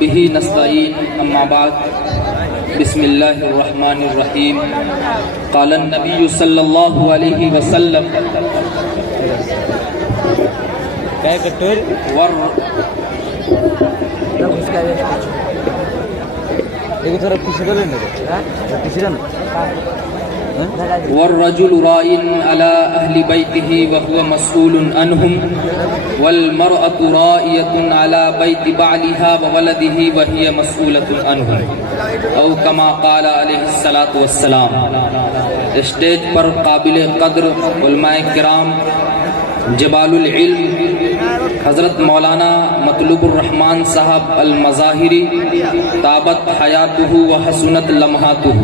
وبه نستعين أما بعد بسم الله الرحمن الرحيم قال النبي صلى الله عليه وسلم والرجل راع على أهل بيته وهو مسؤول عنهم والمرأة راعية على بيت بعلها وولده وهي مسؤولة عنهم او كما قال علیہ الصلاۃ والسلام۔ اسٹیج پر قابل قدر علماء کرام، جبال العلم حضرت مولانا مطلوب الرحمان صاحب المظاہری طابت حیاتہ وحسنت لمحاتہ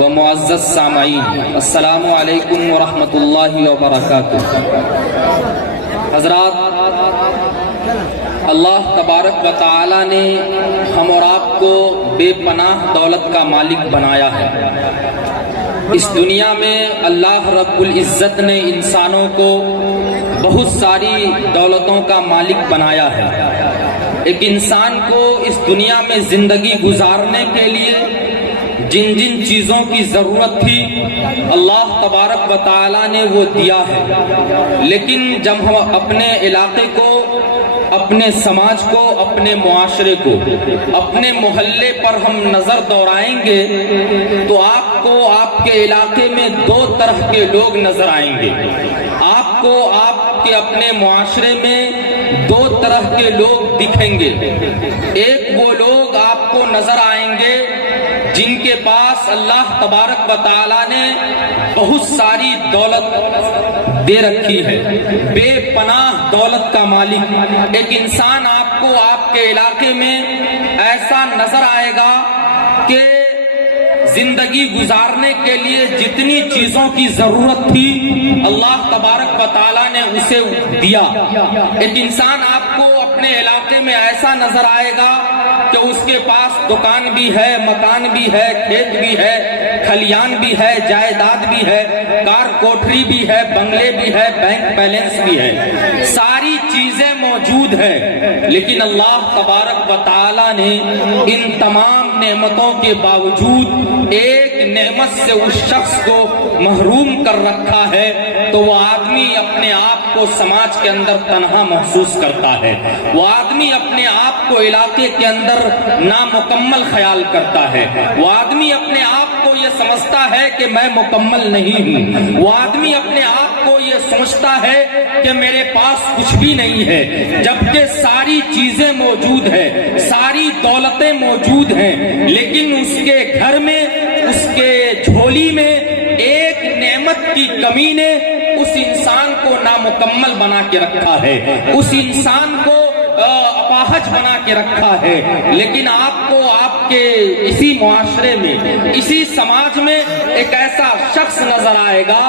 و معزز سامعین، السلام علیکم ورحمۃ اللہ وبرکاتہ۔ حضرات، اللہ تبارک و تعالی نے ہم اور آپ کو بے پناہ دولت کا مالک بنایا ہے۔ اس دنیا میں اللہ رب العزت نے انسانوں کو بہت ساری دولتوں کا مالک بنایا ہے۔ ایک انسان کو اس دنیا میں زندگی گزارنے کے لیے جن جن چیزوں کی ضرورت تھی اللہ تبارک و تعالی نے وہ دیا ہے، لیکن جب ہم اپنے علاقے کو، اپنے سماج کو، اپنے معاشرے کو، اپنے محلے پر ہم نظر دوڑائیں گے تو آپ کو آپ کے علاقے میں دو طرح کے لوگ نظر آئیں گے۔ آپ کو آپ کے اپنے معاشرے میں دو طرح کے لوگ دکھیں گے۔ ایک وہ لوگ آپ کو نظر آئیں گے جن کے پاس اللہ تبارک و تعالی نے بہت ساری دولت دے رکھی ہے، بے پناہ دولت کا مالک۔ ایک انسان آپ کو آپ کے علاقے میں ایسا نظر آئے گا کہ زندگی گزارنے کے لیے جتنی چیزوں کی ضرورت تھی اللہ تبارک و تعالی نے اسے دیا۔ ایک انسان آپ کو اپنے علاقے میں ایسا نظر آئے گا کہ اس کے پاس دکان بھی ہے، مکان بھی ہے، کھیت بھی ہے، کھلیان بھی ہے، جائیداد بھی ہے، کار کوٹری بھی ہے، بنگلے بھی ہے، بینک بیلنس بھی ہے، ساری چیزیں موجود ہیں، لیکن اللہ تبارک و تعالی نے ان تمام نعمتوں کے باوجود ایک نعمت سے اس شخص کو محروم کر رکھا ہے، تو وہ آدمی اپنے آپ کو سماج کے اندر تنہا محسوس کرتا ہے۔ وہ آدمی اپنے آپ کو علاقے کے اندر نامکمل خیال کرتا ہے۔ وہ آدمی اپنے آپ کو یہ سمجھتا ہے کہ میں مکمل نہیں ہوں۔ وہ آدمی اپنے آپ کو یہ سوچتا ہے کہ میرے پاس کچھ بھی نہیں ہے، جبکہ ساری چیزیں موجود ہیں، ساری دولتیں موجود ہیں، لیکن اس کے گھر میں، اس کے جھولی میں ایک نعمت کی کمی نے اس انسان کو نامکمل بنا کے رکھا ہے، اس انسان کو اپاہج بنا کے رکھا ہے۔ لیکن آپ کو آپ کے اسی معاشرے میں، اسی سماج میں ایک ایسا شخص نظر آئے گا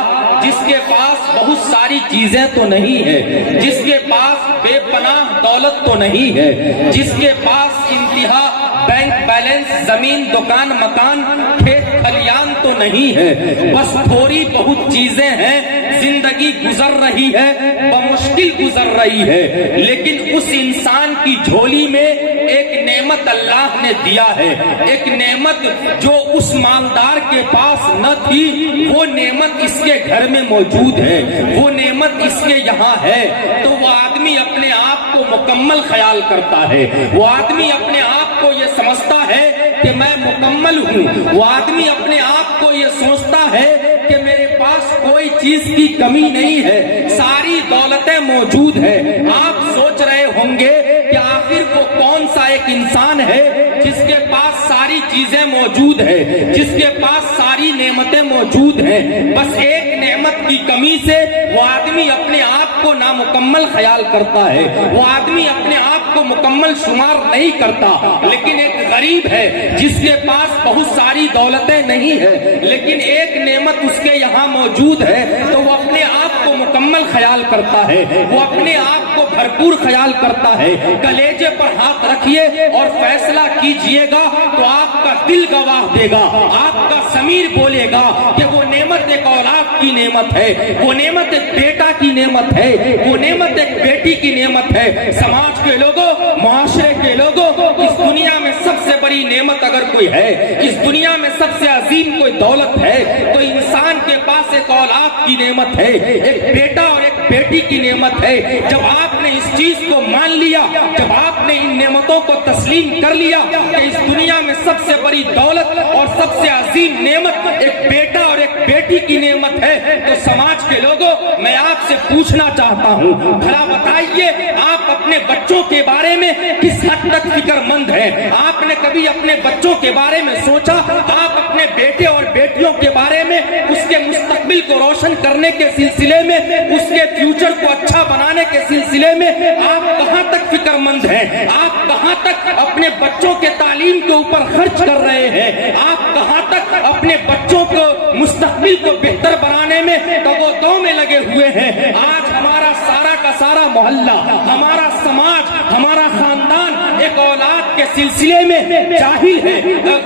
جس کے پاس بہت ساری چیزیں تو نہیں ہے، جس کے پاس بے پناہ دولت تو نہیں ہے، جس کے پاس انتہا بینک بیلنس، زمین، دکان، مکان، کھیت کھلیان تو نہیں ہے، بس تھوڑی بہت چیزیں ہیں، زندگی گزر رہی ہے، بمشکل گزر رہی ہے، لیکن اس انسان کی جھولی میں ایک نعمت اللہ نے دیا ہے، ایک نعمت جو اس مالدار کے پاس نہ تھی، وہ نعمت اس کے گھر میں موجود ہے، وہ نعمت اس کے یہاں ہے، تو وہ آدمی اپنے آپ کو مکمل خیال کرتا ہے، وہ آدمی اپنے آپ کو یہ سمجھتا ہے کہ میں مکمل ہوں، وہ آدمی اپنے آپ کو یہ سوچتا ہے کہ میرے پاس کوئی چیز کی کمی نہیں ہے، ساری دولتیں موجود ہیں۔ آپ سوچ رہے ہوں گے کہ آخر وہ کون سا ایک انسان ہے جس کے پاس ساری چیزیں موجود ہیں، جس کے پاس ساری نعمتیں موجود ہیں، بس ایک نعمت کی کمی سے وہ آدمی اپنے آپ کو نامکمل خیال کرتا ہے، وہ آدمی اپنے آپ کو مکمل شمار نہیں کرتا۔ لیکن ایک غریب ہے جس کے پاس بہت ساری دولتیں نہیں ہیں، لیکن ایک نعمت اس کے یہاں موجود ہے، تو وہ اپنے آپ کو مکمل خیال کرتا ہے، وہ اپنے آپ کو بھرپور خیال کرتا ہے۔ کلیجے پر ہاتھ رکھیے اور فیصلہ کیجئے گا تو آپ کا دل گواہ دے گا، آپ کا ضمیر بولے گا کہ وہ نعمت ایک اولاد کی की नेमत है, वो नेमत एक बेटा की नेमत है, वो नेमत एक बेटी की नेमत है। समाज के लोगों, मुआशरे के लोगों, इस दुनिया में सबसे बड़ी नेमत अगर कोई है, इस दुनिया में सबसे अजीम कोई दौलत है, तो इंसान के पास एक औलाद की नेमत है, एक बेटा और एक बेटी की नेमत है। जब आपने इस चीज को मान लिया, जब आपने इन नेमतों को तस्लीम कर लिया कि इस दुनिया में सबसे बड़ी दौलत और सबसे अजीम नेमत एक बेटा और एक बेटी की नेमत है, तो समाज के लोगों, मैं आपसे पूछना चाहता हूँ, भला बताइए आप अपने बच्चों के बारे में किस हद तक फिक्रमंद हैं? आपने कभी अपने बच्चों के बारे में सोचा? आप अपने बेटे और बेटियों के बारे में, उसके मुस्तकबिल को रोशन करने के सिलसिले में, उसके फ्यूचर को अच्छा बनाने के सिलसिले में आप कहां तक फिक्रमंद हैं? आप कहां तक अपने बच्चों के तालीम के ऊपर खर्च कर रहे हैं? आप कहां तक अपने बच्चों को मुस्तकबिल को बेहतर बनाने में तगोदों में लगे हुए हैं? आज हमारा सारा का सारा मोहल्ला, हमारा समाज, हमारा खानदान एक औलाद के सिलसिले में जाहिल है,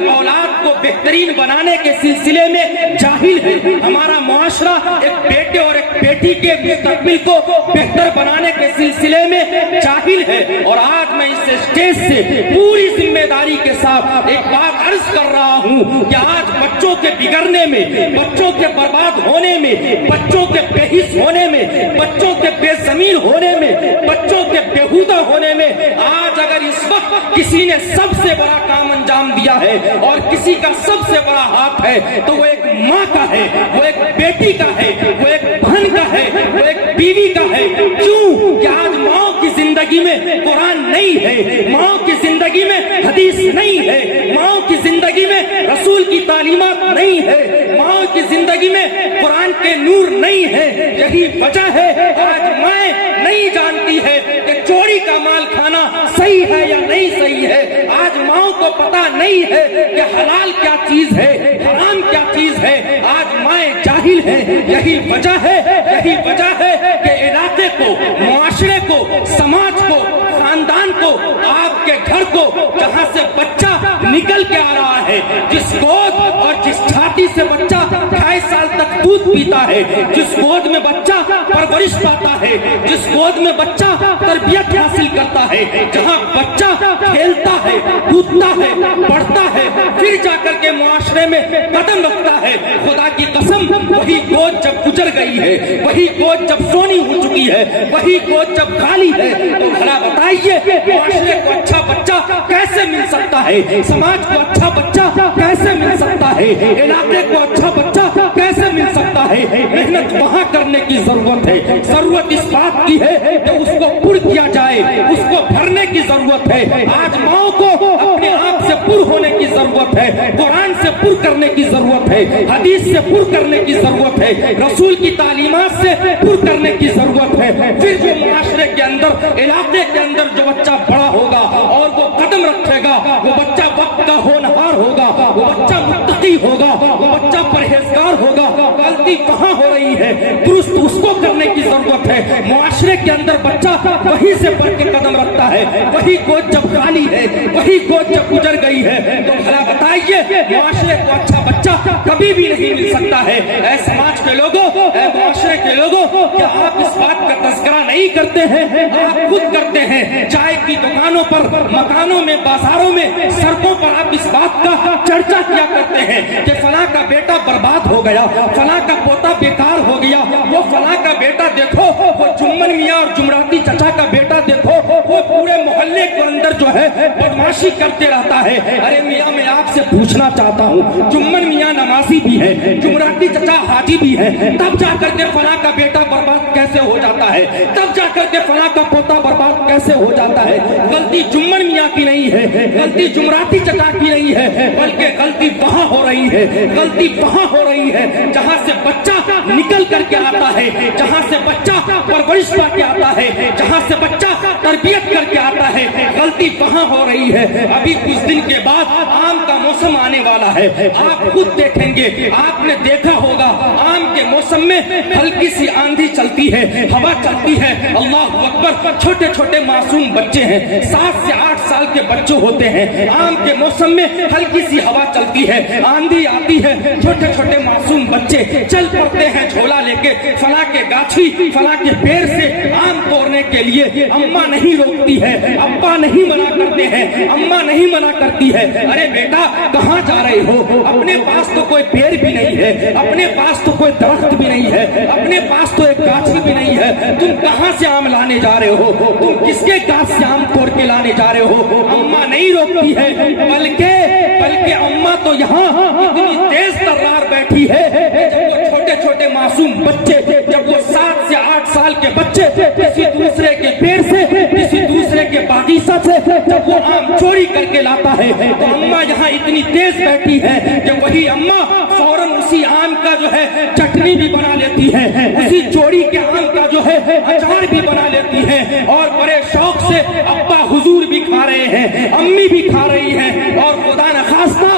औलाद को बेहतरीन बनाने के सिलसिले में जाहिल है। हमारा मुआशरा एक बेटे और एक बेटी के मुस्तकबिल को बेहतर बनाने के सिलसिले में जाहिल है। और आज मैं इस स्टेज से पूरी जिम्मेदारी के साथ एक बात अर्ज कर रहा हूँ कि आज बच्चों के बिगड़ने में, बच्चों के बर्बाद होने में, बच्चों के बेहिस होने में, बच्चों के बेजमीन होने में, बच्चों के बेहुदा होने में, आज अगर इस वक्त किसी ने सबसे बड़ा काम अंजाम दिया है और किसी का सबसे बड़ा हाथ है, तो वो एक माँ का है, वो एक बेटी का है, वो एक बहन का है, वो एक बीवी का है। क्यों? कि आज माँ की जिंदगी में कुरान नहीं है, माँ की जिंदगी में हदीस नहीं है, माँ की जिंदगी में रसूल की तालीमात नहीं है, माँ की जिंदगी में कुरान के नूर नहीं है। यही वजह है आज माँ नहीं जानती है कि चोरी का माल खाना सही है या नहीं सही है। आज माँ को पता नहीं है कि हलाल क्या चीज है, हराम क्या चीज है। आज माँ जाहिल है। यही वजह है, यही वजह है कि इलाके को, मुआशरे को, समाज को, खानदान को, आपके घर को, जहाँ से बच्चा निकल के आ रहा है, जिस गोद और जिस छाती से बच्चा 28 साल तक दूध पीता है, जिस गोद में बच्चा परवरिश पाता है, जिस गोद में बच्चा तरबियत हासिल करता है, जहाँ बच्चा खेलता है, कूदता है, पढ़ता है, फिर जाकर के मुआशरे में कदम रखता है, खुदा की कसम वही गोद जब गुजर गई है, वही गोद जब सोनी हो चुकी है, वही गोद जब खाली है, तो भला बताइए मुआशरे को अच्छा बच्चा कैसे मिल सकता है? समाज को अच्छा बच्चा कैसे मिल सकता है? इलाके को अच्छा बच्चा कैसे मिल सकता है? मेहनत वहाँ करने की जरूरत है। जरूरत इस बात की है कि उसको पुर किया जाए, उसको भरने की जरूरत है। आज माओ को अपने आप से पुर होने की जरूरत है, कुरान से पुर करने की जरूरत है, हदीस से पुर करने की जरूरत है, रसूल की तालीमात से पुर करने की जरूरत है। फिर जो मुआशरे के अंदर, इलाके के अंदर जो बच्चा बड़ा होगा और वो कदम रखेगा, वो बच्चा वक्त का होनहार होगा, वो बच्चा मुत्तकी होगा, वो बच्चा परहेजगार होगा। गलती कहाँ हो रही है, दुरुस्त उसको करने की जरूरत है। मुआशरे के अंदर बच्चा वहीं से बढ़ के कदम रखता है, वही गोद जब खाली है, वही गोद जब गुजर गई है, तो भला बताइए मुआशरे को अच्छा बच्चा कभी भी नहीं मिल सकता है। ऐ समाज के लोगों, ऐ मुआशरे के लोगों, क्या आप इस बात का तस्करा नहीं करते हैं? आप खुद करते हैं। चाय की दुकानों पर, मकानों में, बाजारों में, सड़कों पर आप इस बात का चर्चा किया करते हैं कि फला का बेटा बर्बाद हो गया, फला का पोता बेकार हो गया, वो फला का बेटा देखो, वो जुम्मन मियाँ और जुमराती चचा का बेटा देखो, वो पूरे मोहल्ले के अंदर जो है बदमाशी करते रहता है। अरे मियाँ, मैं आपसे पूछना चाहता हूँ, जुम्मन मियाँ नमाजी भी है, जुमराती चचा हाजी भी है, तब जाकर के फला का बेटा बर्बाद कैसे हो जाता है? तब जाकर के फला का पोता बर्बाद कैसे हो जाता है? गलती जुम्मन मियाँ की नहीं है, गलती जुमराती चचा की नहीं है, बल्कि गलती वहाँ हो रही है, गलती वहाँ हो रही है जहाँ से बच्चा निकल करके आता है, जहाँ से बच्चा परवरिश पाके आता है, जहाँ से बच्चा तरबियत करके आता है। गलती वहाँ हो रही है। अभी कुछ दिन के बाद आम का मौसम मौसम आने वाला है, आप खुद देखेंगे। आपने देखा होगा आम के मौसम में हल्की सी आंधी चलती है, हवा चलती है, अल्लाह अकबर, छोटे छोटे मासूम बच्चे हैं, 7 से 8 साल के बच्चे होते हैं, आम के मौसम में हल्की सी हवा चलती है, आंधी आती है, छोटे छोटे मासूम बच्चे चल पड़ते हैं झोला लेके फला के गाछी, फला के पेड़ से आम तोड़ने के लिए। अम्मा नहीं रोकती है, अब्बा नहीं मना करते हैं, अम्मा नहीं मना करती है। अरे बेटा कहाँ जा रहे हो, अपने पास तो कोई पेड़ भी नहीं है, अपने पास तो कोई दरख्त भी नहीं है, अपने पास तो एक गाछी भी नहीं है, तुम कहाँ से आम लाने जा रहे हो, तुम किसके गाछ से आम तोड़ के लाने जा रहे हो। अम्मा नहीं रोकती है, बल्कि अम्मा तो यहाँ इतनी तेज तर्रार बैठी है, जब वो छोटे छोटे मासूम बच्चे, जब वो 7 से 8 साल के बच्चे किसी दूसरे के पेड़ से, किसी दूसरे के बागीचा से जब वो आम चोरी करके लाता है, तो अम्मा यहाँ इतनी तेज बैठी है कि वही अम्मा फौरन उसी आम का जो है चटनी भी बना लेती है, उसी चोरी के आम का जो है अचार भी बना लेती है, और बड़े शौक से अब्बा हुजूर भी खा रहे हैं, अम्मी भी खा रही है। और खुदा न खास्ता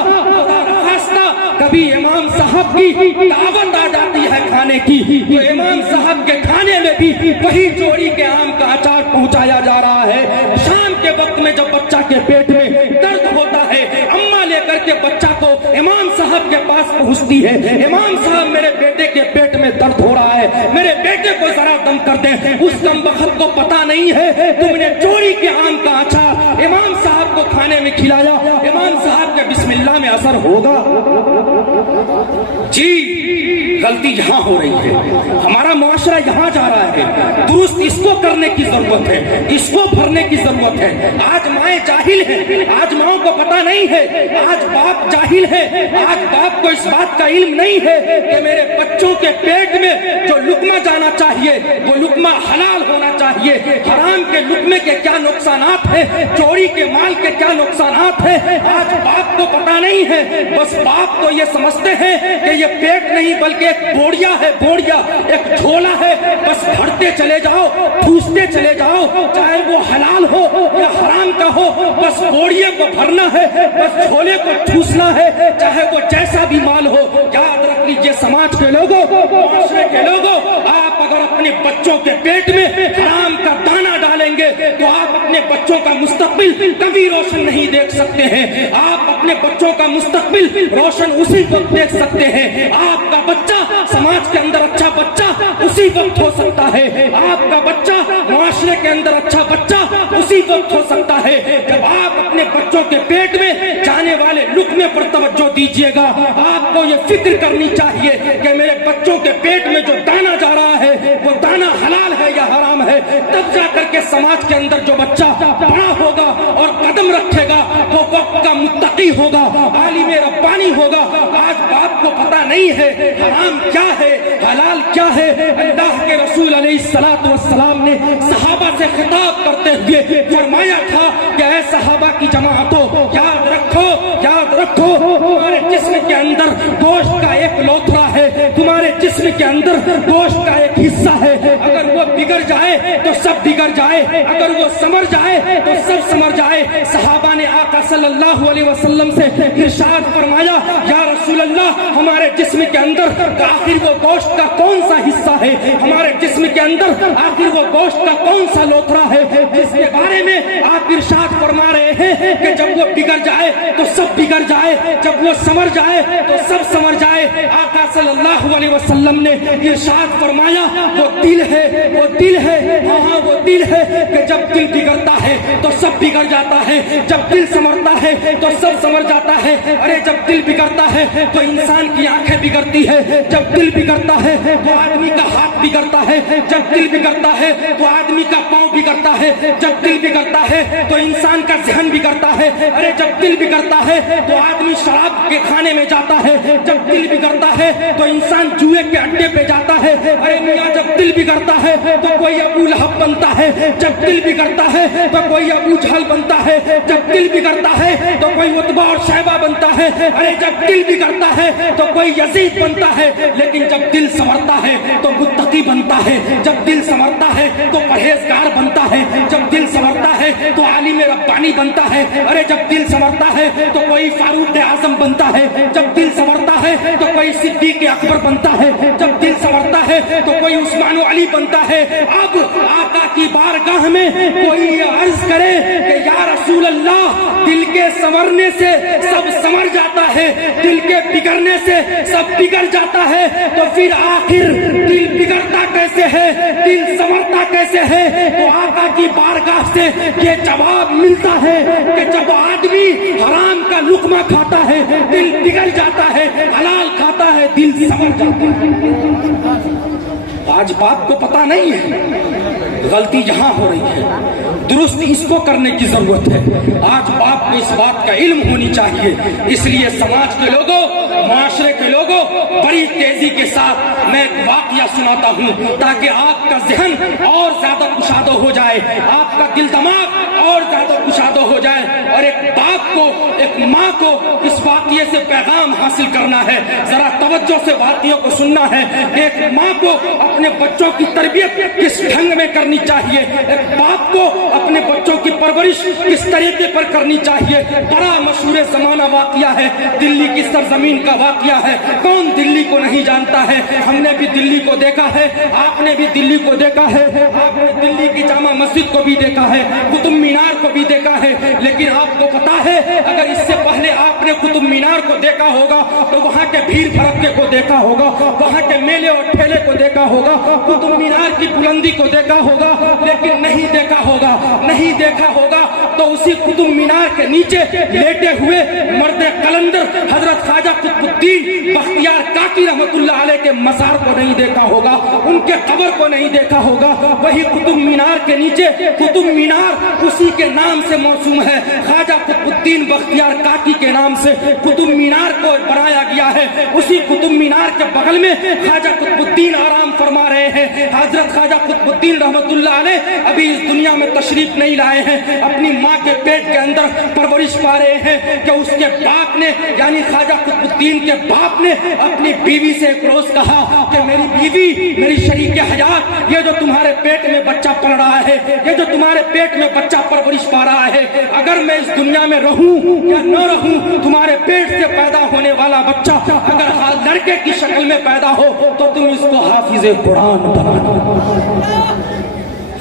कभी इमाम साहब की दावत आ जाती है खाने की, तो इमाम साहब के खाने में भी वही चोरी के आम का अचार पहुंचाया जा रहा है। शाम के वक्त में जब बच्चा के पेट में दर्द होता है, अम्मा लेकर के बच्चा को इमाम साहब के पास पहुंचती है, इमाम साहब मेरे बेटे के पेट में दर्द हो रहा है, मेरे बेटे को जरा दम कर दें। उस कम वक्त को पता नहीं है तुमने चोरी के आम का अचार इमाम साहब को खाने में खिलाया, इमाम साहब के बिस्मिल्लाह में असर होगा? जी गलती यहाँ हो रही है, हमारा मुआशरा यहाँ जा रहा है, दुरुस्त इसको करने की जरूरत है, इसको भरने की जरूरत है। आज माएँ जाहिल हैं, आज माओं को पता नहीं है, आज बाप जाहिल है, आज बाप को इस बात का इल्म नहीं है कि मेरे बच्चों के पेट में जो लुकमा जाना चाहिए वो लुकमा हलाल होना चाहिए, हराम के लुकमे के क्या नुकसानात है, चोरी के माल के क्या नुकसानात है, आज बाप को पता नहीं है। बस बाप तो ये समझते हैं कि ये पेट नहीं बल्कि एक बोड़िया है, बोड़िया एक झोला है, बस भरते चले जाओ, ठूसते चले जाओ, चाहे वो हलाल हो या हराम का हो, बस बोड़िए को भरना है, बस झोले को ठूसना है, चाहे वो जैसा भी माल हो। याद रख लीजिए समाज के लोगों, मुआशरे के लोगों, आप अगर अपने बच्चों के पेट में हराम का दाना डालेंगे तो आप अपने बच्चों का मुस्तकबिल कभी रोशन नहीं देख सकते हैं। आप अपने बच्चों का मुस्तकबिल रोशन उसी वक्त देख सकते हैं। आपका बच्चा समाज के अंदर अच्छा बच्चा उसी वक्त हो सकता है, आपका बच्चा मुआशरे के अंदर अच्छा बच्चा उसी वक्त हो सकता है जब आप अपने बच्चों के पेट में जाने वाले लुकमे पर तवज्जो दीजिएगा। आपको ये फिक्र करनी चाहिए कि मेरे बच्चों के पेट में जो दाना जा रहा है वो दाना हलाल है या हराम है। तब जा करके समाज के अंदर जो बच्चा बड़ा होगा और कदम रखेगा वो वक्त का मुत्तकी होगा, आलिम रब्बानी होगा। आज बाप को पता नहीं है हराम क्या है, हलाल क्या है। अल्लाह के रसूल अलैहिस्सलातु वस्सलाम ने सहाबा से खिताब करते हुए फरमाया था कि ऐ सहाबा की जमाअतों, याद रखो तुम्हारे जिस्म के अंदर गोश्त का एक लोथड़ा है, तुम्हारे जिस्म के अंदर गोश्त का एक हिस्सा है। अगर वो बिगड़ जाए तो सब बिगड़ जाए, अगर वो समर जाए तो सब समर जाए। सहाबा ने आका सल्लल्लाहु अलैहि वसल्लम से इरशाद फरमाया, या रसूल अल्लाह, हमारे जिस्म के अंदर आखिर वो गोश्त का कौन सा हिस्सा है, हमारे जिस्म के अंदर आखिर वो गोश्त का कौन सा लोथड़ा है जिसके बारे में आप इरशाद फरमा रहे हैं कि जब वो बिगड़ जाए तो सब बिगड़ जाए, जब वो समर जाए तो सब समर जाए। आका सल्लल्लाहु अलैहि वसल्लम ने इरशाद फरमाया, वो दिल है, वो दिल है, हाँ वो दिल है कि जब दिल बिगड़ता है तो सब बिगड़ जाता है, जब दिल समरता है तो सब समर जाता है। अरे जब दिल बिगड़ता है तो इंसान की आंखें बिगड़ती है, जब दिल बिगड़ता है तो आदमी का हाथ बिगड़ता है, जब दिल बिगड़ता है तो आदमी का पांव बिगड़ता है, जब दिल बिगड़ता है तो इंसान का ज़हन बिगड़ता है। अरे जब दिल बिगड़ता है तो आदमी शराब के खाने में जाता है, जब दिल बिगड़ता है तो इंसान जुए के अड्डे पे जाता है। अरे मियां जब दिल बिगड़ता है तो कोई अबू लहब बनता है, जब दिल बिगड़ता है तो कोई अबू जहल बनता है, जब दिल बिगड़ता है तो कोई उतबा और शैबा बनता है। अरे जब दिल बिगड़ता है तो कोई यजीद बनता है, लेकिन जब दिल संवरता है तो मुत्तकी بنتا ہے, جب دل سنورتا ہے تو پرہیزگار بنتا ہے, جب دل سنورتا ہے تو عالم ربانی بنتا ہے, ارے جب دل سنورتا ہے تو کوئی فاروق اعظم بنتا ہے, جب دل سنورتا ہے تو کوئی صدیق اکبر بنتا ہے, جب دل سنورتا ہے تو کوئی عثمان و علی بنتا ہے. اب آقا کی بارگاہ میں کوئی عرض کرے کہ یا رسول اللہ, دل کے سنورنے سے سب سنور جاتا ہے, دل کے بگڑنے سے سب بگڑ جاتا ہے, تو پھر آخر دل بگڑتا کیسے ہے, دل سنورتا کیسے ہے؟ تو آقا کی بارگاہ سے یہ جواب ملتا ہے کہ جب آدمی حرام کا لقمہ کھاتا ہے دل بگڑ جاتا ہے, حلال کھاتا ہے دل سنور جاتا ہے. آج بات کو پتہ نہیں ہے, غلطی یہاں ہو رہی ہے, درست اس کو کرنے کی ضرورت ہے. آج باپ کو اس بات کا علم ہونی چاہیے. اس لیے سماج کے لوگوں, معاشرے کے لوگوں, بڑی تیزی کے ساتھ میں ایک واقعہ سناتا ہوں تاکہ آپ کا ذہن اور زیادہ کشادہ ہو جائے, آپ کا دل دماغ اور زیادہ کشادہ ہو جائے, اور ایک باپ کو, ایک ماں کو اس واقعے سے پیغام حاصل کرنا ہے. ذرا توجہ سے واقعوں کو سننا ہے. ایک ماں کو اپنے بچوں کی تربیت کس ڈھنگ میں کرنی چاہیے, ایک باپ کو اپنے بچوں کی پرورش کس طریقے پر کرنی چاہیے. بڑا مشہور زمانہ واقعہ ہے, دلی کی سرزمین کا واقعہ ہے. کون دلی کو نہیں جانتا ہے؟ ہم نے بھی دلی کو دیکھا ہے, آپ نے بھی دلی کو دیکھا ہے, آپ نے دلی کی جامع مسجد کو بھی دیکھا ہے, قطب مینار کو بھی دیکھا ہے. لیکن آپ کو پتا ہے, اگر اس سے پہلے آپ نے قطب مینار کو دیکھا ہوگا تو وہاں کے بھیڑ بھڑکے کو دیکھا ہوگا, وہاں کے میلے اور ٹھیلے کو دیکھا ہوگا, قطب مینار کی بلندی کو دیکھا ہوگا, لیکن نہیں دیکھا ہوگا, نہیں دیکھا ہوگا تو اسی قطب مینار کے نیچے لیٹے ہوئے مرد قلندر حضرت خواجہ قطب الدین بختیار کاکی رحمت اللہ علیہ کے مزار کو نہیں دیکھا ہوگا, ان کے قبر کو نہیں دیکھا ہوگا. وہی قطب مینار کے نیچے, قطب مینار اسی کے نام سے موسوم ہے, خواجہ قطب الدین بختیار کاکی کے نام سے قطب مینار کو بنایا گیا ہے. اسی قطب مینار کے بغل میں خواجہ قطب الدین آرام فرما رہے ہیں. حضرت خواجہ قطب الدین رحمت اللہ علیہ ابھی اس دنیا میں تشریف نہیں لائے ہیں, اپنی ماں کے پیٹ کے اندر پرورش پا رہے ہیں کہ اس کے باپ نے, یعنی خواجہ قطب الدین کے باپ نے اپنی بیوی سے ایک روز کہا کہ میری بیوی, میری شریک حیات, یہ جو تمہارے پیٹ میں بچہ پڑ رہا ہے, یہ جو تمہارے پیٹ میں بچہ پرورش پا رہا ہے, اگر میں اس دنیا میں رہوں یا نہ رہوں, تمہارے پیٹ سے پیدا ہونے والا بچہ اگر لڑکے کی شکل میں پیدا ہو تو تم اس کو حافظ قرآن بنانا.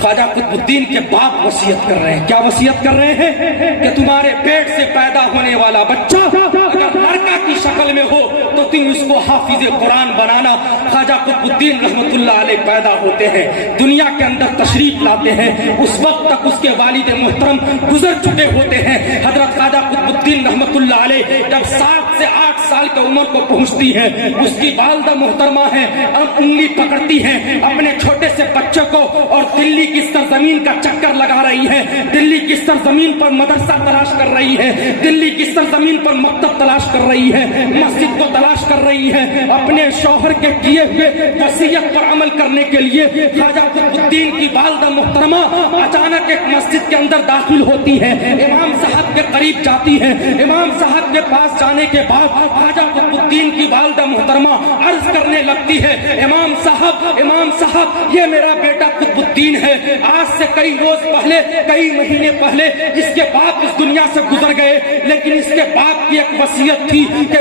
خواجہ قطب الدین کے باپ وصیت کر رہے ہیں. کیا وصیت کر رہے ہیں؟ کہ تمہارے پیٹ سے پیدا ہونے والا بچہ اگر لڑکا کی شکل میں ہو تو تم اس کو حافظ قرآن بنانا. خواجہ قطب الدین رحمت اللہ علیہ پیدا ہوتے ہیں, دنیا کے اندر تشریف لاتے ہیں, اس وقت تک اس کے والد محترم گزر چکے ہوتے ہیں. حضرت خواجہ قطب الدین رحمت اللہ علیہ جب 7 سے 8 سال کی عمر کو پہنچتی ہے, اس کی والدہ محترمہ ہے, اب انگلی پکڑتی ہیں اپنے چھوٹے سے بچے کو اور دلی کی سرزمین کا چکر لگا رہی ہے, دلی کی سرزمین پر مدرسہ تلاش کر رہی ہے, دلی کی سرزمین پر مکتب تلاش کر رہی ہے, مسجد کو تلاش کر رہی ہے. اپنے شوہر کے کیے ہوئے وصیت پر عمل کرنے کے لیے خواجہ قطب الدین کی والدہ محترمہ اچانک ایک مسجد کے اندر داخل ہوتی ہے, امام صاحب کے قریب جاتی ہے. امام صاحب کے پاس جانے کے بعد خواجہ قطب الدین کی والدہ محترمہ عرض کرنے لگتی ہے, امام صاحب, یہ میرا بیٹا قطب الدین ہے, آج سے کئی روز پہلے, کئی مہینے پہلے اس کے باپ اس دنیا سے گزر گئے, لیکن اس کے باپ کی ایک وصیت تھی کہ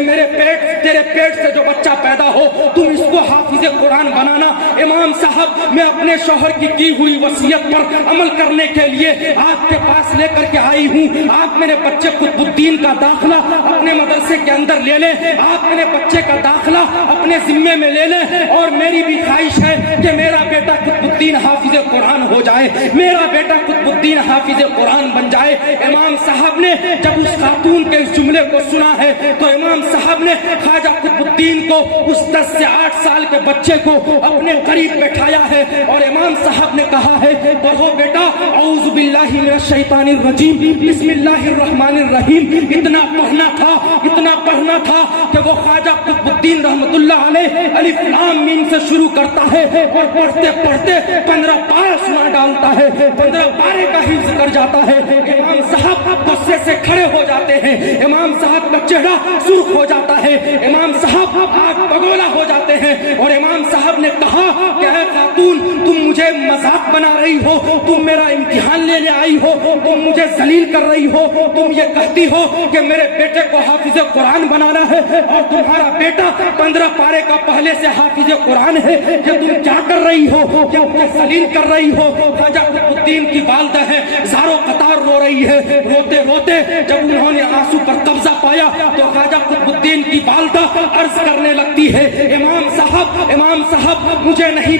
تیرے پیٹ سے جو بچہ پیدا ہو تم اس کو حافظ قرآن بنانا. امام صاحب, میں اپنے شوہر کی ہوئی وصیت پر عمل کرنے کے لیے آپ کے پاس لے کر کے آئی ہوں. آپ میرے بچے قطب الدین کا داخلہ اپنے مدرسے کے اندر لے لیں, آپ میرے بچے کا داخلہ اپنے ذمے میں لے لیں, اور میری بھی خواہش ہے کہ میرا بیٹا قطب الدین حافظ قرآن ہو جائے, میرا بیٹا قطب الدین حافظ قرآن بن جائے. امام صاحب نے جب اس خاتون کے اس جملے کو سنا ہے تو امام صاحب نے خواجہ قطب الدین کو, اس 10 سے 8 سال کے بچے کو اپنے قریب بیٹھایا ہے, اور امام صاحب نے کہا ہے, پڑھو بیٹا اعوذ باللہ من الشیطان الرجیم بسم اللہ الرحمن الرحیم. اتنا پڑھنا تھا کہ وہ خواجہ قطب الدین رحمت اللہ علیہ الف لام میم سے شروع کرتا ہے, اور پڑھتے پڑھتے 15 پارے سنا ڈالتا ہے, 15 پارے کا حفظ کر جاتا ہے. امام صاحب غصے سے کھڑے ہو جاتے ہیں, امام صاحب کا چہرہ سرخ ہو جاتا ہے, امام صاحب آگ بگولا ہو جاتے ہیں, اور امام صاحب نے کہا کہ اے خاتون تم مجھے مذاق بنا رہی ہو, تم میرا امتحان لینے آئی ہو, تم مجھے ذلیل کر رہی ہو, تم یہ کہتی ہو کہ میرے بیٹے کو حافظ قرآن بنانا ہے اور تمہارا بیٹا 15 پارے کا پہلے سے حافظ قرآن ہے, کہ تم کیا کر رہی ہو, کیا مجھے ذلیل کر رہی ہو. خواجہ قطب الدین کی والدہ ہے, زارو قطار رو رہی ہے. روتے روتے جب انہوں نے آنسو پر قبضہ پایا تو خواجہ قطب الدین کی والدہ عرض کرنے لگتی ہے, امام صاحب مجھے نہیں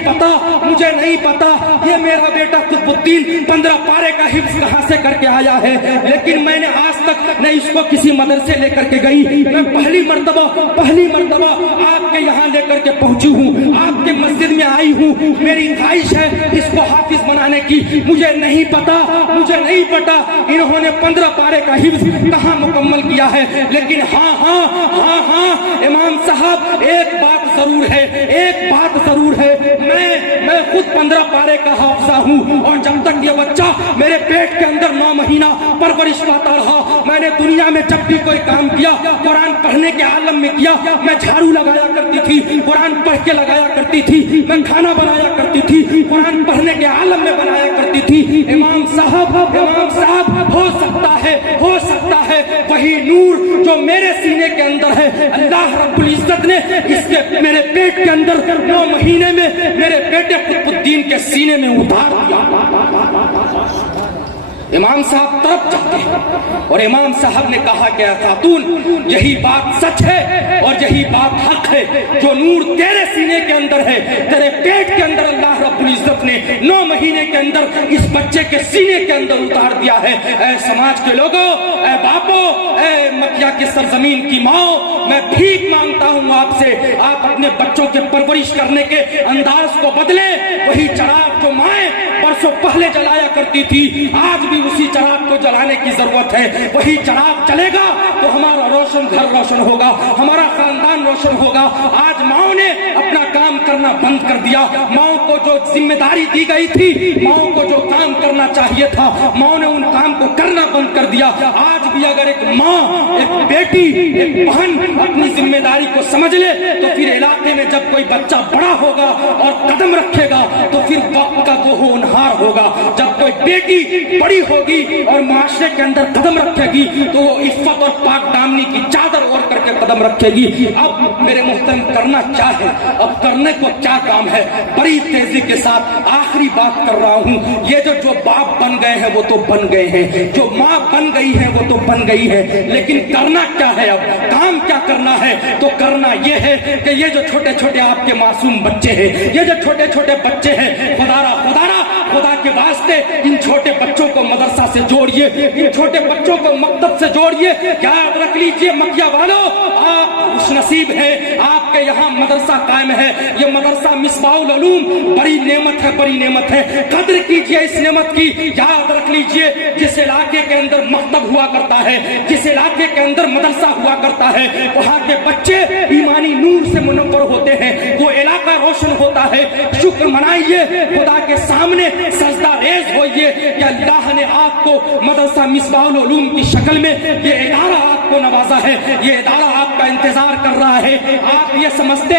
پتا یہ میرا بیٹا قطب الدین 15 پارے کا حفظ کہاں سے کر کے آیا ہے, لیکن میں نے آج تک نہ اس کو کسی مدرسے لے کر کے گئی, میں پہلی مرتبہ آپ کے یہاں لے کر کے پہنچی ہوں, آپ کے مسجد میں آئی ہوں, میری خواہش ہے اس کو حافظ بنانے کی. مجھے نہیں پتا انہوں نے 15 پارے کا حفظ کہاں مکمل کیا ہے, لیکن ہاں امام صاحب ایک بات ضرور ہے, میں خود 15 پارے کا حافظہ ہوں, اور جب تک یہ بچہ میرے پیٹ کے اندر 9 مہینہ پرورش پاتا رہا, میں نے دنیا میں جب بھی کوئی کام کیا قرآن پڑھنے کے عالم میں کیا. میں جھاڑو لگایا کرتی تھی, قرآن پڑھ کے لگایا کرتی تھی, میں کھانا بنایا کرتی تھی, قرآن پڑھنے کے عالم میں بنایا کرتی تھی. امام صاحب ہو سکتا ہے وہی نور جو میرے سینے کے اندر ہے اللہ رب العزت نے اس کے میرے پیٹ کے اندر 9 مہینے میں میرے بیٹے قطب الدین کے سینے میں اتار دیا. امام صاحب طرف جاتے ہیں اور امام صاحب نے کہا کہ خاتون یہی بات سچ ہے اور یہی بات حق ہے, جو نور تیرے سینے کے اندر ہے تیرے پیٹ کے اندر اللہ رب العزت نے 9 مہینے کے اندر اس بچے کے سینے کے اندر اتار دیا ہے. اے سماج کے لوگوں, اے باپو, اے مکہ کی سرزمین کی ماں, میں بھیک مانگتا ہوں آپ سے, آپ اپنے بچوں کے پرورش کرنے کے انداز کو بدلے. وہی چراغ جو مائیں برسوں پہلے جلایا کرتی تھی آج بھی اسی چراغ کو جلانے کی ضرورت ہے. وہی چراغ چلے گا تو ہمارا گھر روشن ہوگا, ہمارا خاندان روشن ہوگا. آج ماؤں نے اپنا کام کرنا بند کر دیا, ماؤں کو جو ذمہ داری دی گئی تھی, ماؤں کو جو کام کرنا چاہیے تھا, ماؤں نے ان کام کو کرنا بند کر دیا. آج بھی اگر ایک ماں, ایک بیٹی, ایک بہن اپنی ذمہ داری کو سمجھ لے تو پھر علاقے میں جب کوئی بچہ بڑا ہوگا اور قدم رکھے گا تو پھر وقت کا وہ ہونہار ہوگا. جب کوئی بیٹی بڑی ہوگی اور معاشرے کے اندر قدم رکھے گی تو وہ عفت اور پاک دامنی کی چادر اوڑھ کر کے قدم رکھے گی. اب میرے محترم کرنا کیا ہے, اب کرنے کو کیا کام ہے, بڑی تیزی کے ساتھ آخری بات کر رہا ہوں. یہ جو باپ بن گئے ہیں وہ تو بن گئے ہیں, جو ماں بن گئی ہے وہ تو بن گئی ہے, لیکن کرنا کیا ہے, اب کام کیا کرنا ہے. تو کرنا یہ ہے کہ یہ جو چھوٹے چھوٹے آپ کے معصوم بچے ہیں, یہ جو چھوٹے چھوٹے بچے ہیں, خدا کے واسطے ان چھوٹے بچوں کو مدرسہ سے جوڑیے, ان چھوٹے بچوں کو مکتب سے جوڑیے. یاد رکھ لیجئے مکیہ والو, آپ خوش نصیب ہیں, آپ کے یہاں مدرسہ قائم ہے. یہ مدرسہ مصباح العلوم بڑی نعمت ہے, قدر کیجئے اس نعمت کی. یاد رکھ لیجئے جس علاقے کے اندر مکتب ہوا کرتا ہے, جس علاقے کے اندر مدرسہ ہوا کرتا ہے, وہاں کے بچے ایمانی نور سے منور ہوتے ہیں, وہ علاقہ روشن ہوتا ہے. شکر منائیے, خدا کے سامنے سجدہ ریز ہوئیے کہ اللہ نے آپ کو مدرسہ مصباح العلوم کی شکل میں یہ ادارہ آپ کو نوازا ہے, یہ ادارہ آپ کا انتظار کر رہا ہے. آپ یہ سمجھتے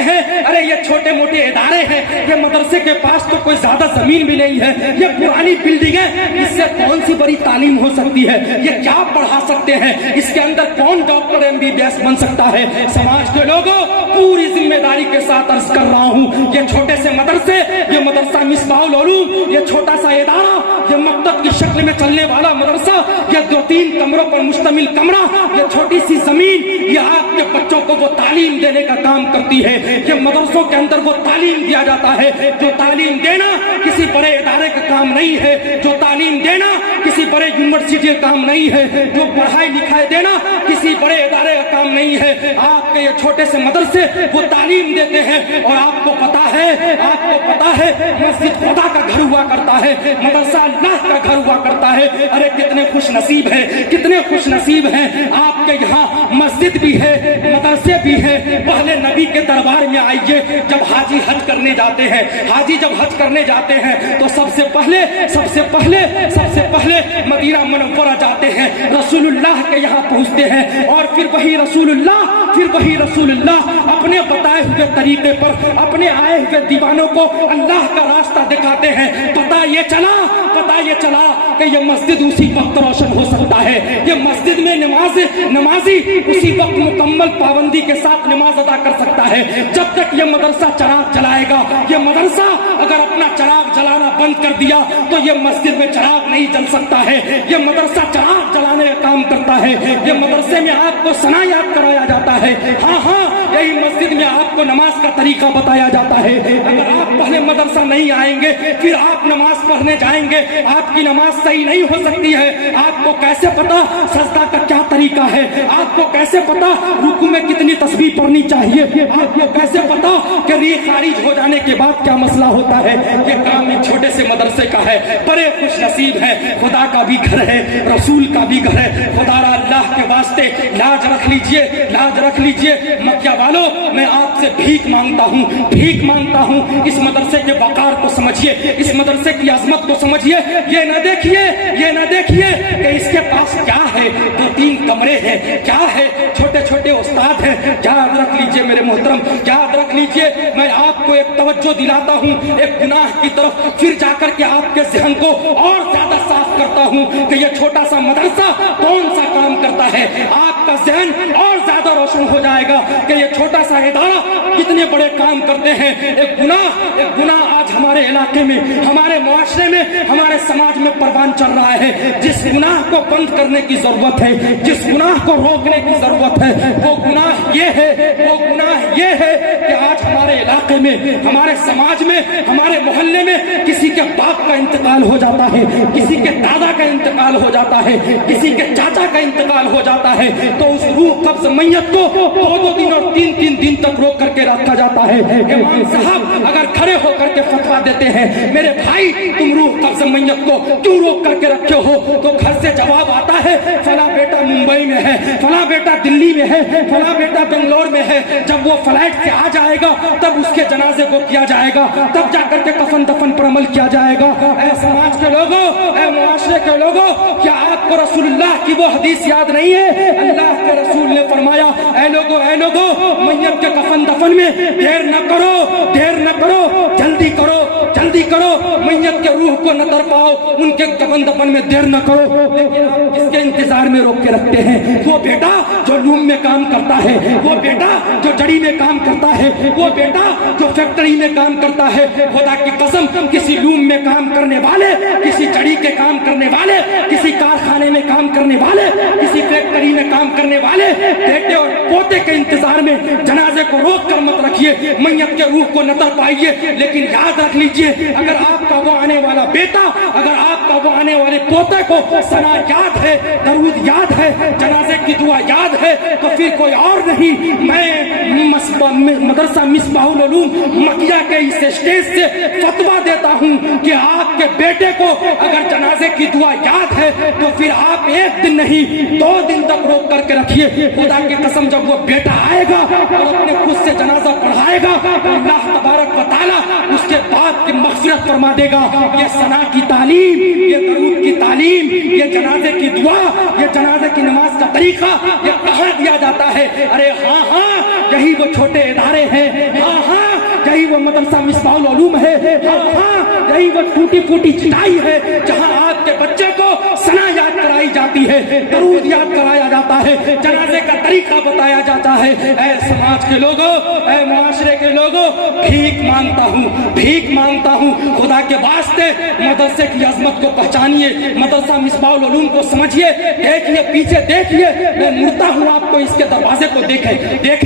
ہیں ارے یہ چھوٹے موٹے ادارے ہیں, یہ مدرسے کے پاس تو کوئی زیادہ زمین بھی نہیں ہے, یہ پرانی بلڈنگ ہے, اس سے کون سی بڑی تعلیم ہو سکتی ہے, یہ کیا پڑھا سکتے ہیں, اس کے اندر کون ڈاکٹر MBBS بن سکتا ہے. سماج کے لوگوں, پوری ذمہ داری کے ساتھ عرض کر رہا ہوں, یہ چھوٹے سے مدرسے, یہ مدرسہ مصباح العلوم, یہ چھوٹا سا ادارہ, یہ مکتب کی شکل میں چلنے والا مدرسہ, یہ 2-3 کمروں پر مشتمل کمرہ, یہ چھوٹی سی زمین, یہ آپ کے بچوں کو وہ تعلیم دینے کا کام کرتی ہے. یہ مدرسوں کے اندر وہ تعلیم دیا جاتا ہے, جو تعلیم دینا کسی بڑے ادارے کا کام نہیں ہے, جو تعلیم دینا کسی بڑے یونیورسٹی کا کام نہیں ہے, جو پڑھائی لکھائی دینا کسی بڑے ادارے کا کام نہیں ہے. آپ کے یہ چھوٹے سے مدرسے وہ تعلیم دیتے ہیں. اور آپ کو پتا ہے مسجد خدا کا گھر ہوا کرتا ہے, مدرسہ اللہ کا گھر ہوا کرتا ہے. ارے کتنے خوش نصیب ہیں آپ کے یہاں مسجد بھی ہے, مدرسے بھی ہے. پہلے نبی کے دربار میں آئیے, جب حاجی حج کرنے جاتے ہیں تو سب سے پہلے مدینہ منورہ جاتے ہیں, رسول اللہ کے یہاں پہنچتے ہیں, اور پھر وہی رسول اللہ फिर वही रसूलुल्लाह अपने बताए हुए तरीके पर अपने आए हुए दीवानों को अल्लाह का रास्ता दिखाते हैं। पता ये चला कि ये मस्जिद उसी वक्त रोशन हो सकता है, ये मस्जिद में नमाजी उसी वक्त मुकम्मल पाबंदी के साथ नमाज अदा कर सकता है जब तक ये मदरसा चराग जलाएगा। ये मदरसा अगर अपना चराग जलाना बंद कर दिया तो ये मस्जिद में चराग नहीं जल सकता है। ये मदरसा चराग जलाने का काम करता है। ये मदरसे में आपको सना याद कराया जाता है। हाँ, यही मस्जिद में आपको नमाज का तरीका बताया जाता है। अगर आप पहले मदरसा नहीं आएंगे फिर आप नमाज पढ़ने जाएंगे, आपकी नमाज सही नहीं हो सकती है। आपको कैसे पता सजदा का क्या तरीका है? आपको कैसे पता रुकू में कितनी तस्बीह पढ़नी चाहिए? आपको कैसे पता कि रीह खारिज हो जाने के बाद क्या मसला होता है? ये काम एक छोटे से मदरसे का है। बड़े खुश नसीब है, खुदा का भी घर है, रसूल का भी घर है। खुदा अल्लाह के वास्ते लाज रख लीजिए। मक्या वालों, मैं आपसे भीख मांगता हूँ। इस मदरसे के वकार को समझिए, इस मदरसे की अजमत को समझिए। ये न देखिए कि इसके पास क्या है, 2-3 कमरे हैं, क्या है, छोटे छोटे उस्ताद हैं। याद रख लीजिए मेरे मोहतरम, याद रख लीजिए। मैं आपको एक तवज्जो दिलाता हूँ एक गुनाह की तरफ, फिर जाकर के आपके जहन को और ज्यादा साफ करता हूँ कि ये छोटा सा मदरसा कौन सा काम करता है। आपका जहन और ज्यादा रोशन हो जाएगा कि ये छोटा सा इदारा कितने बड़े काम करते हैं। एक गुनाह आज हमारे इलाके में, हमारे मुआशरे में, हमारे समाज में परवान चल रहा है। जिस गुनाह को बंद करने की जरूरत है, जिस गुनाह को रोकने की जरूरत है, वो गुनाह ये है कि आज हमारे इलाके में, हमारे समाज में, हमारे मोहल्ले में किसी के बाप का इंतकाल हो जाता है, किसी के दादा का इंतकाल हो जाता है, किसी के चाचा का इंतकाल हो जाता है, तो उस रूह कब्ज मैयत को 2-2 दिन और 3-3 दिन तक रोक करके रखा जाता है। इमाम साहब अगर खड़े होकर के फतवा देते हैं, मेरे भाई तुम रूह कब्ज मैयत को क्यों रोक करके रखे हो, तो घर से जवाब आता है फला बेटा मुंबई में है, फला बेटा दिल्ली में है, फला बेटा बेंगलोर में है। जब वो फ्लाइट से आ जाएगा तब उसके जनाजे को किया जाएगा, तब जाकर के कफन दफन पर अमल किया जाएगा। ऐ समाज के लोगों, ऐ मुआशरे के लोगों, क्या आपको रसूलुल्लाह की वो हदीस याद नहीं है? अल्लाह के रसूल ने फरमाया, ऐ लोगों मैयत के कफन दफन में देर न करो, जल्दी करो, मैयत के रूह को न तर पाओ, उनके कफन दफन में देर न करो। लेकिन आप इसके इंतजार में रोक के रखते हैं। वो बेटा जो लूम में काम करता है, वो बेटा जो जड़ी में काम करता है, वो बेटा जो फैक्ट्री में काम करता है, खुदा की कसम किसी लूम में काम करने वाले, किसी जड़ी के काम करने वाले, किसी कारखाने में काम करने वाले, किसी फैक्ट्री में काम करने वाले बेटे और पोते के इंतजार में जनाजे को रोक कर मत रखिए, मैयत के रूह को न तर पाइए। लेकिन याद रख लीजिए, अगर आपका वो आने वाला बेटा, अगर आपका वो आने वाले पोते को सना याद है, दरूद याद है, जनाजे की दुआ याद है, तो फिर कोई और नहीं, मैं मदरसा मिसबाहुल उलूम मकिया के इस स्टेज से फतवा देता हूँ कि आपके बेटे को अगर जनाजे की दुआ याद है तो फिर आप 1 दिन नहीं 2 दिन तक रोक करके रखिए। खुदा की कसम जब वो बेटा आएगा और अपने खुद से जनाजा पढ़ाएगा, अल्लाह तबारक व तआला उसके बाद की मग़फ़िरत फरमा देगा। ये सना की तालीम, ये दरूद की तालीम, ये जनाजे की दुआ, ये जनाजे की नमाज का तरीका, ये कहाँ दिया जाता है? अरे हाँ, यही वो छोटे इदारे हैं, हाँ, यही वो मदरसा मिसबाहुल उलूम है, हाँ, यही वो टूटी फूटी चिटाई है जहाँ आपके बच्चे को सना याद कराई जाती है, दरूद याद कराया जाता है, जनाजे का तरीका बताया जाता है। ऐ समाज के लोगों, ऐ मुआशरे के लोगों, भीख मांगता हूँ खुदा के वास्ते मदरसे की अजमत को पहचानिए, मदरसा मिसबाहुल उलूम को समझिए। देखिए पीछे देखिए, मैं मुड़ता हूँ आपको इसके दरवाजे को देखें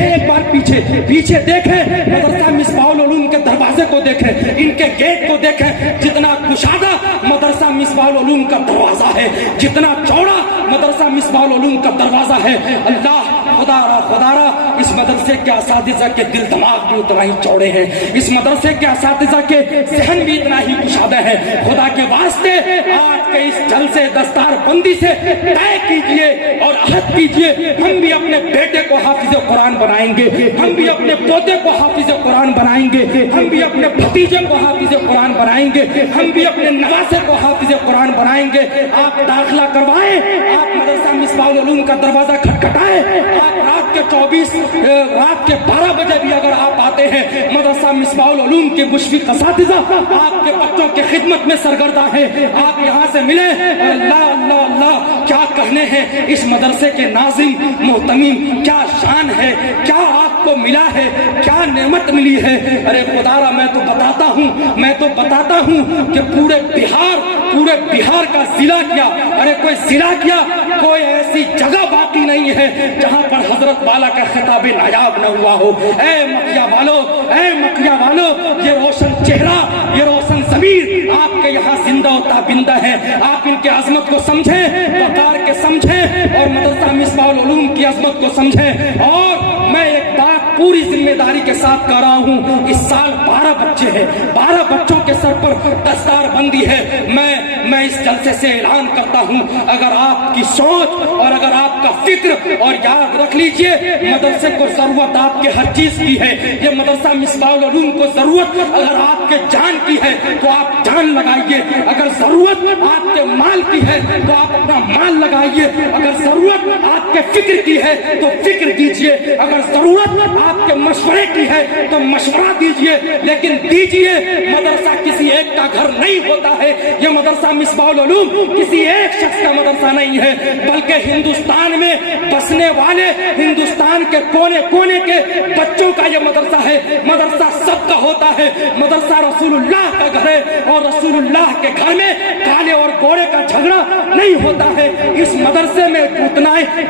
एक बार पीछे देखें, मदरसा मिसबाहुल उलूम के दरवाजे को देखें, इनके गेट को देखें। जितना कुशादा मदरसा मिसबाहुल उलूम का दरवाजा है, जितना चौड़ा मदरसा मिसबाहुल उलूम का दरवाजा है, अल्लाह खुदारा इस मदरसे के असातिज़ा के दिल दिमाग भी उतना ही चौड़े हैं, इस मदरसे के असातिज़ा के ज़हन भी इतना ही कुशादा है। खुदा के वास्ते आज के इस जलसे दस्तार बंदी से तय कीजिए और अहद कीजिए, हम भी अपने बेटे को हाफिज़ कुरान बनाएंगे, हम भी अपने पोते को हाफिज़ कुरान बनाएंगे, हम भी अपने भतीजे को हाफिज़ कुरान बनाएंगे, हम भी अपने नवासे को हाफिज़ कुरान बनाएंगे। आप दाखिला करवाएं, आप मदरसा मिसबाहुल उलूम का दरवाजा खटखटाएं, आप رات کے 12 بجے بھی اگر آپ آتے ہیں، مدرسہ مصباح العلوم کے مشفق اساتذہ آپ کے بچوں کی خدمت میں سرگردہ ہیں، آپ یہاں سے ملے اور اللہ اللہ اللہ کیا کہنے ہیں اس مدرسے کے ناظم محتمین، کیا شان ہے، کیا آپ کو ملا ہے، کیا نعمت ملی ہے۔ ارے خدارا میں تو بتاتا ہوں کہ پورے بہار کا ضلع کیا، ارے کوئی ضلع کیا، کوئی ایسی جگہ باقی نہیں ہے جہاں پر حضرت والا کا خطاب نایاب نہ ہوا ہو۔ اے مکیا والو، یہ روشن چہرہ، یہ روشن ضمیر آپ کے یہاں زندہ و تابندہ ہے۔ آپ ان کے عظمت کو سمجھیں، وقار کے سمجھیں، اور مدرسہ مصباح العلوم کی عظمت کو سمجھیں۔ اور میں ایک بات پوری ذمہ داری کے ساتھ کہہ رہا ہوں، اس سال 12 بچے ہیں، 12 بچوں کے سر پر دستار بندی ہے۔ میں اس جلسے سے اعلان کرتا ہوں، اگر آپ کی سوچ اور اگر آپ کا فکر، اور یاد رکھ لیجئے مدرسے کو ضرورت آپ کے ہر چیز کی ہے، یہ مدرسہ مصباح العلوم کو ضرورت اگر آپ کے جان کی ہے تو آپ جان لگائیے، اگر ضرورت آپ کے مال کی ہے تو آپ اپنا مال لگائیے، اگر ضرورت آپ کے فکر کی ہے تو فکر دیجئے، اگر ضرورت آپ کے مشورے کی ہے تو مشورہ دیجئے، لیکن دیجئے مدرسہ کسی ایک کا گھر نہیں ہوتا ہے، یہ مدرسہ مصباح العلوم کسی ایک شخص کا مدرسہ نہیں ہے، بلکہ ہندوستان میں بسنے والے، ہندوستان کے کونے کونے کے بچوں کا یہ مدرسہ ہے۔ مدرسہ سب کا ہوتا ہے، مدرسہ رسول اللہ کا گھر ہے، اور رسول اللہ کے گھر میں کالے اور گورے کا جھگڑا نہیں ہوتا ہے۔ اس مدرسے میں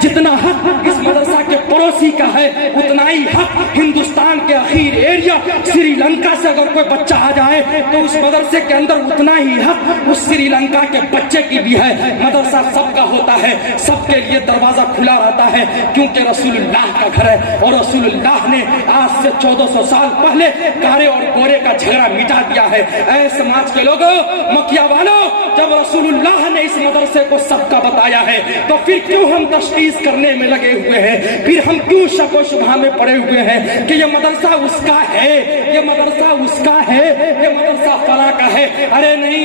جتنا حق اس مدرسہ کے پڑوسی کا ہے، اتنا ہی حق ہندوستان کے اخیر ایریا سری لنکا سے اگر کوئی بچہ آ جائے تو اس مدرسے کے اندر اتنا ہی حق اس سری لنکا کے بچے کی بھی ہے۔ مدرسہ سب کا ہوتا ہے، سب کے لیے دروازہ کھلا رہتا ہے، کیونکہ رسول اللہ کا گھر ہے، اور رسول اللہ نے آج سے 1400 سال پہلے کالے اور گورے کا جھگڑا مٹا دیا ہے۔ اے سماج کے لوگوں، مکیا والوں، جب رسول اللہ نے اس مدرسے کو سب کا بتایا ہے تو پھر کیوں ہم تشخیص کرنے میں لگے ہوئے ہیں، پھر ہم کیوں شک و شبہ میں پڑے ہوئے ہیں کہ یہ مدرسہ اس کا ہے، یہ مدرسہ اس کا ہے، یہ مدرسہ فلاں کا ہے۔ ارے نہیں،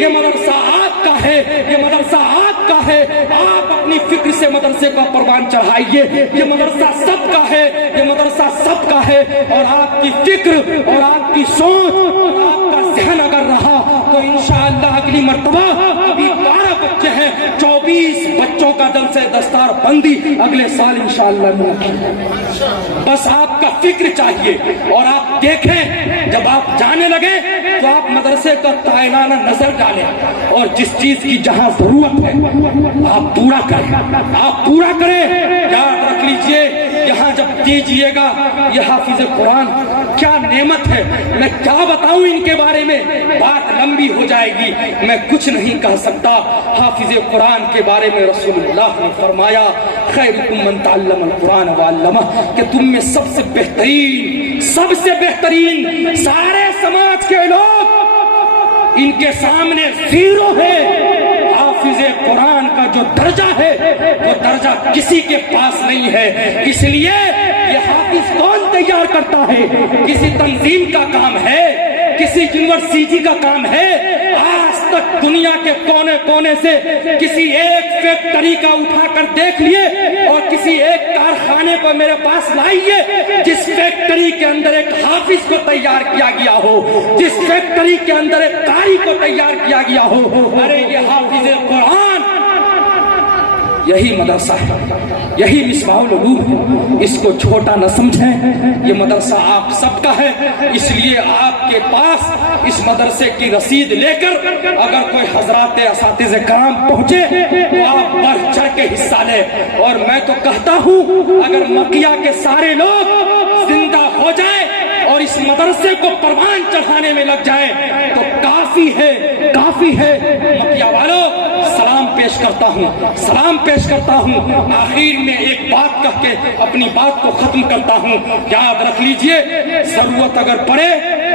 یہ مدرسہ آپ کا ہے، یہ مدرسہ آپ کا ہے۔ آپ اپنی فکر سے مدرسے کا پروان چڑھائیے، یہ مدرسہ سب کا ہے، یہ مدرسہ سب کا ہے، اور آپ کی فکر اور آپ کی سوچ اور آپ کا ذہن اگر رہا تو انشاءاللہ اگلی مرتبہ ابھی 12 بچے ہیں، 24 بچوں کا جلسہ دستار بندی اگلے سال انشاءاللہ ملے۔ بس آپ کا فکر چاہیے، اور آپ دیکھیں جب آپ جانے لگے تو آپ مدرسے کا تعینانہ نظر ڈالیں، اور جس چیز کی جہاں ضرورت ہے آپ پورا کریں۔ یاد رکھ لیجئے، یہاں جب دیجئے گا یہ حافظ قرآن کیا نعمت ہے، میں کیا بتاؤں ان کے بارے میں، بات لمبی ہو جائے گی، میں کچھ نہیں کہہ سکتا۔ حافظ قرآن کے بارے میں رسول اللہ نے فرمایا، خیرکم من تعلم القرآن وعلمہ، کہ تم میں سب سے بہترین سارے سماج کے لوگ ان کے سامنے زیرو ہے۔ حافظ قرآن کا جو درجہ ہے وہ درجہ کسی کے پاس نہیں ہے، اس لیے یہ حافظ کون تیار کرتا ہے؟ کسی تنظیم کا کام ہے، کسی یونیورسٹی کا کام ہے؟ آج تک دنیا کے کونے کونے سے کسی ایک فیکٹری کا اٹھا کر دیکھ لیے اور کسی ایک کارخانے کو میرے پاس لائیے جس فیکٹری کے اندر ایک حافظ کو تیار کیا گیا ہو، جس فیکٹری کے اندر ایک قاری کو تیار کیا گیا ہو۔ ارے یہ حافظ قرآن، یہی مدرسہ ہے، یہی مصباح العلوم ہے، اس کو چھوٹا نہ سمجھیں۔ یہ مدرسہ آپ سب کا ہے، اس لیے آپ کے پاس اس مدرسے کی رسید لے کر اگر کوئی حضرات اساتذہ کرام پہنچے تو آپ بڑھ چڑھ کے حصہ لیں۔ اور میں تو کہتا ہوں اگر مکیا کے سارے لوگ زندہ ہو جائیں اور اس مدرسے کو پروان چڑھانے میں لگ جائیں تو کافی ہے۔ مکیا والوں، سلام پیش کرتا ہوں۔ آخر میں ایک بات کہہ کے اپنی بات کو ختم کرتا ہوں۔ یاد رکھ لیجئے، ضرورت اگر پڑے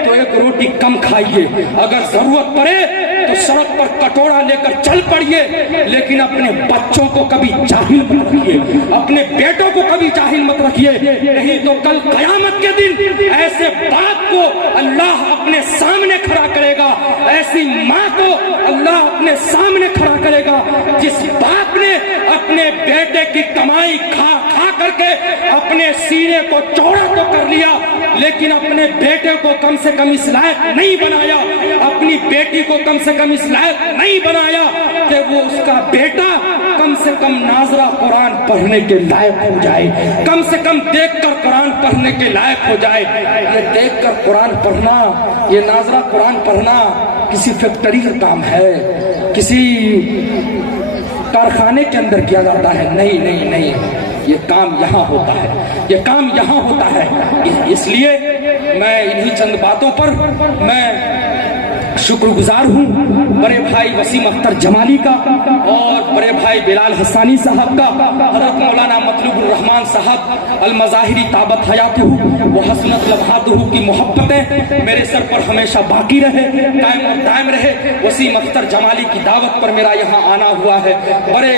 تو ایک روٹی کم کھائیے، اگر ضرورت پڑے तो सड़क पर कटोरा लेकर चल पड़िए, लेकिन अपने बच्चों को कभी जाहिल मत रखिए, अपने बेटों को कभी जाहिल मत रखिए, नहीं तो कल कयामत के दिन ऐसे बाप को अल्लाह अपने सामने खड़ा करेगा, ऐसी माँ को अल्लाह अपने सामने खड़ा करेगा जिस बाप ने अपने बेटे की कमाई खा खा करके अपने सीने को चौड़ा तो कर लिया, लेकिन अपने बेटे को कम से कम इस लायक नहीं बनाया, अपनी बेटी को कम से कम इस लायक नहीं बनाया कि वो उसका बेटा कम से कम नाजरा कुरान पढ़ने के लायक हो जाए, कम से कम देखकर कुरान पढ़ने के लायक हो जाए। ये देखकर कुरान पढ़ना, ये नाजरा कुरान पढ़ना किसी फैक्ट्री का काम है, किसी कारखाने के अंदर किया जाता है, नहीं नहीं नहीं, ये काम यहाँ होता है, ये काम यहाँ होता है। इसलिए मैं इन्हीं चंद बातों पर मैं शुक्रगुजार हूँ बड़े भाई वसीम अख्तर जमाली का और बड़े भाई बिलाल हसानी साहब का, हज़रत मौलाना मतलूबुर रहमान साहब अल-मज़ाहिरी ताबत हयातुहु व हसनत लम्हातुहु की मोहब्बतें मेरे सर पर हमेशा बाकी रहे, कायम और दायम रहे। वसीम अख्तर जमाली की दावत पर मेरा यहाँ आना हुआ है। बड़े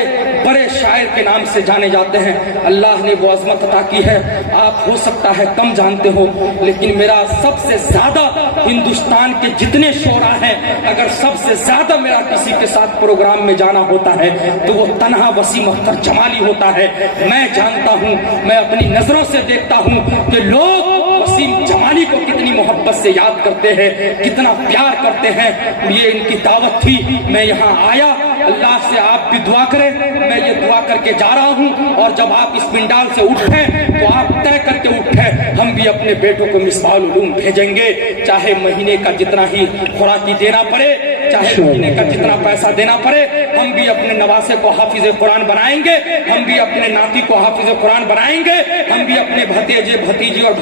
बड़े शायर के नाम से जाने जाते हैं, अल्लाह ने वो अजमत अता की है, आप हो सकता है कम जानते हो, लेकिन मेरा सबसे ज्यादा हिंदुस्तान के जितने शोरा हैं, अगर सबसे ज्यादा मेरा किसी के साथ प्रोग्राम में जाना होता है तो वो तन्हा वसीम अख्तर जमाली होता है। मैं जानता हूँ, मैं अपनी नजरों से देखता हूँ कि लोग वसीम जमाली को कितनी मोहब्बत से याद करते हैं, कितना प्यार करते हैं। ये इनकी दावत थी, मैं यहाँ आया, अल्लाह से आप भी दुआ करें, मैं ये दुआ करके जा रहा हूँ। और जब आप इस पिंडाल से उठे तो आप तय करके उठे, हम भी अपने बेटों को मिसबाहुल उलूम भेजेंगे, चाहे महीने का जितना ही खुराकी देना पड़े, चाहे महीने का जितना पैसा देना पड़े, हम भी अपने नवासे को हाफिज कुरान बनाएंगे, हम भी अपने नाती को हाफिज कुरान बनाएंगे, हम भी अपने भतीजे भतीजी और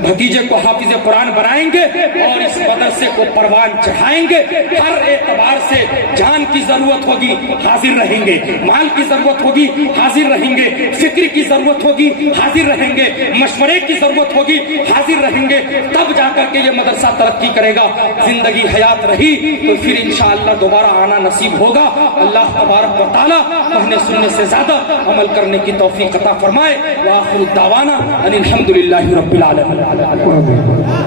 भतीजे को हाफिज कुरान बनाएंगे और इस मदरसे को परवान चढ़ाएंगे। हर एतबार से जान की जरूरत होगी हाजिर रहेंगे, माल की जरूरत होगी हाजिर रहेंगे, फिक्र की जरूरत होगी हाजिर रहेंगे, मशवरे की जरूरत होगी हाजिर रहेंगे, तब जाकर के ये मदरसा तरक्की करेगा। जिंदगी हयात रही तो फिर इंशाअल्लाह दोबारा आना नसीब होगा। अल्लाह तबारक व तआला कहने सुनने से ज्यादा अमल करने की तौफीक अता फरमाए। व आखिर दावाना अनिल हम्दुलिल्लाहि रब्बिल आलमीन।